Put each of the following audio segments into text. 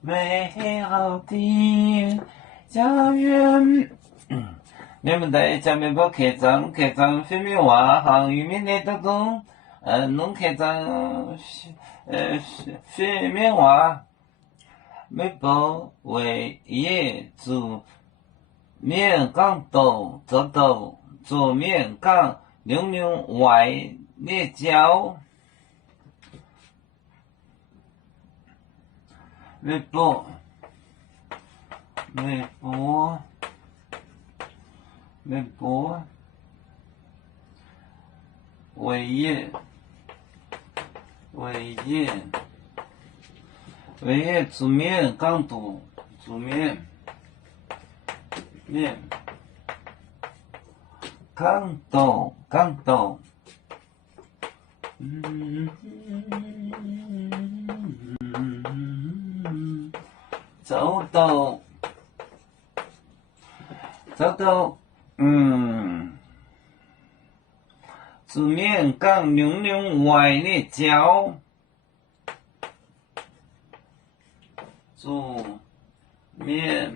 美好的家园。你们在下面把客栈飞面娃行渔民的当中，弄客栈飞面娃，每包为业主面港斗走斗，左面港牛外列交。微博，伟业煮面港肚，煮面港斗，走斗，煮面港牛外列交，煮面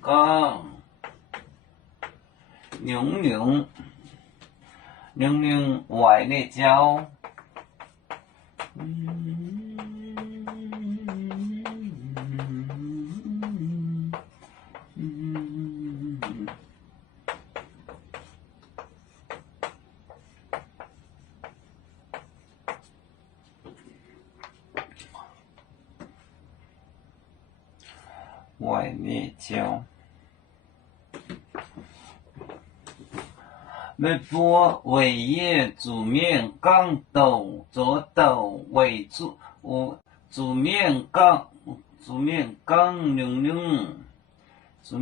港牛外列交。外列交，微波伟业煮面港斗左斗为煮面港牛，煮面港牛，煮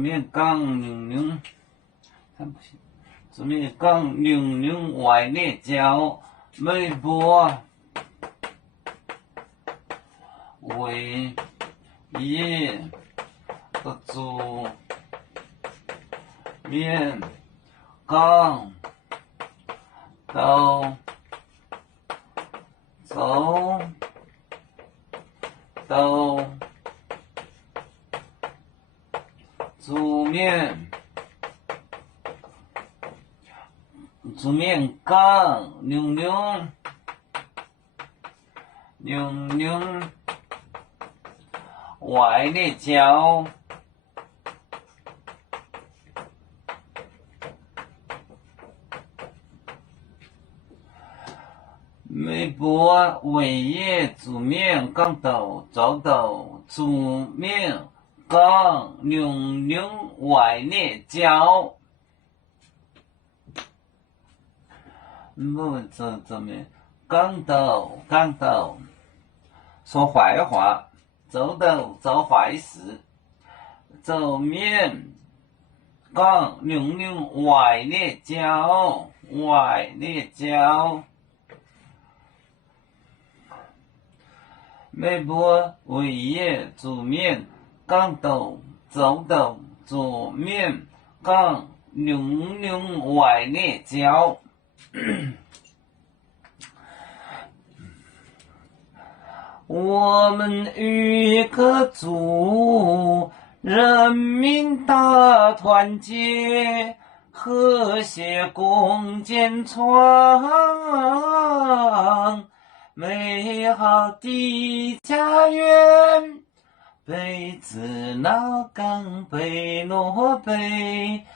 面港牛外列交，微波伟业煮面港斗走斗煮面港牛外列交。微博伟业煮面港斗走斗煮面港牛外列交。不这面港斗说坏话，走斗做坏事，走面港牛外列交。微博伟业煮面港斗走斗煮面港牛外列交。我们与各族人民大团结，和谐共建创美好的家园。北至老港，北落北